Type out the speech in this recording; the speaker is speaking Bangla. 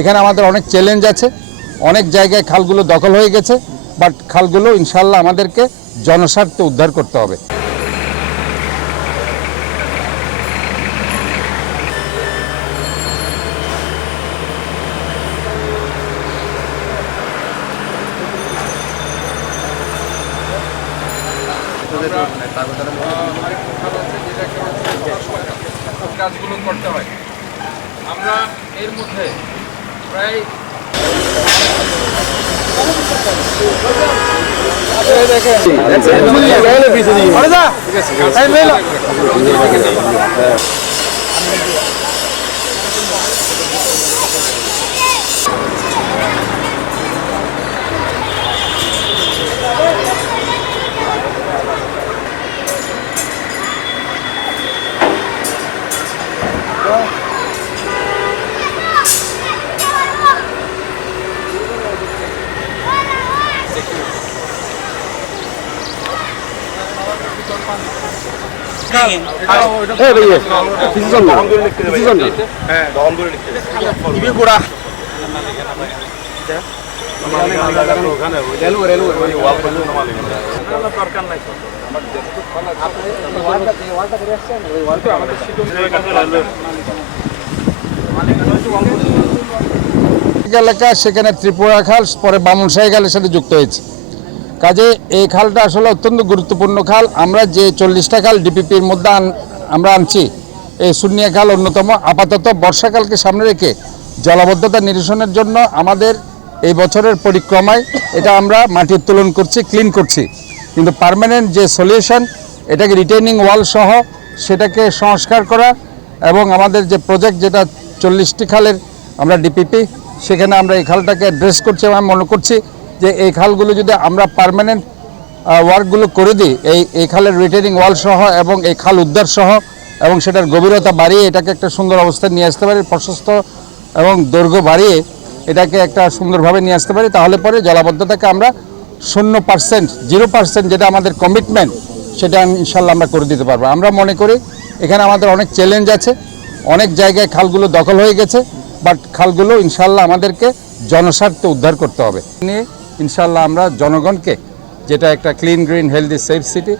এখানে আমাদের অনেক চ্যালেঞ্জ আছে, অনেক জায়গায় খালগুলো দখল হয়ে গেছে, বাট খালগুলো ইনশাল্লাহ আমাদেরকে জনস্বার্থে উদ্ধার করতে হবে। কাজগুলো করতে হয়। আমরা এর মধ্যে প্রায় এলাকা, সেখানে ত্রিপুরা খাল, পরে বামুনশাহী খালের সাথে যুক্ত হয়েছে। কাজে এই খালটা আসলে অত্যন্ত গুরুত্বপূর্ণ খাল। আমরা যে 40টা খাল ডিপিপির মধ্যে আমরা আনছি, এই সুনিয়া খাল অন্যতম। আপাতত বর্ষাকালকে সামনে রেখে জলাবদ্ধতা নিরসনের জন্য আমাদের এই বছরের পরিক্রমায় এটা আমরা মাটি উত্তোলন করছি, ক্লিন করছি। কিন্তু পার্মানেন্ট যে সলিউশন, এটাকে রিটেনিং ওয়াল সহ সেটাকে সংস্কার করা এবং আমাদের যে প্রজেক্ট, যেটা 40টি খালের আমরা ডিপিপি, সেখানে আমরা এই খালটাকে অ্যাড্রেস করছি। আমি মনে করছি যে এই খালগুলো যদি আমরা পার্মানেন্ট ওয়ার্কগুলো করে দিই, এই খালের রিটেনিং ওয়াল সহ এবং এই খাল উদ্ধার সহ এবং সেটার গভীরতা বাড়িয়ে এটাকে একটা সুন্দর অবস্থায় নিয়ে আসতে পারি, প্রশস্ত এবং দৈর্ঘ্য বাড়িয়ে এটাকে একটা সুন্দরভাবে নিয়ে আসতে পারি, তাহলে পরে জলাবদ্ধতাকে আমরা 0%, 0% যেটা আমাদের কমিটমেন্ট, সেটা ইনশাল্লাহ আমরা করে দিতে পারবো। আমরা মনে করি এখানে আমাদের অনেক চ্যালেঞ্জ আছে, অনেক জায়গায় খালগুলো দখল হয়ে গেছে, বাট খালগুলো ইনশাল্লাহ আমাদেরকে জনস্বার্থে উদ্ধার করতে হবে। নিয়ে ইনশাল্লাহ আমরা জনগণকে, যেটা একটা clean, green, healthy, safe city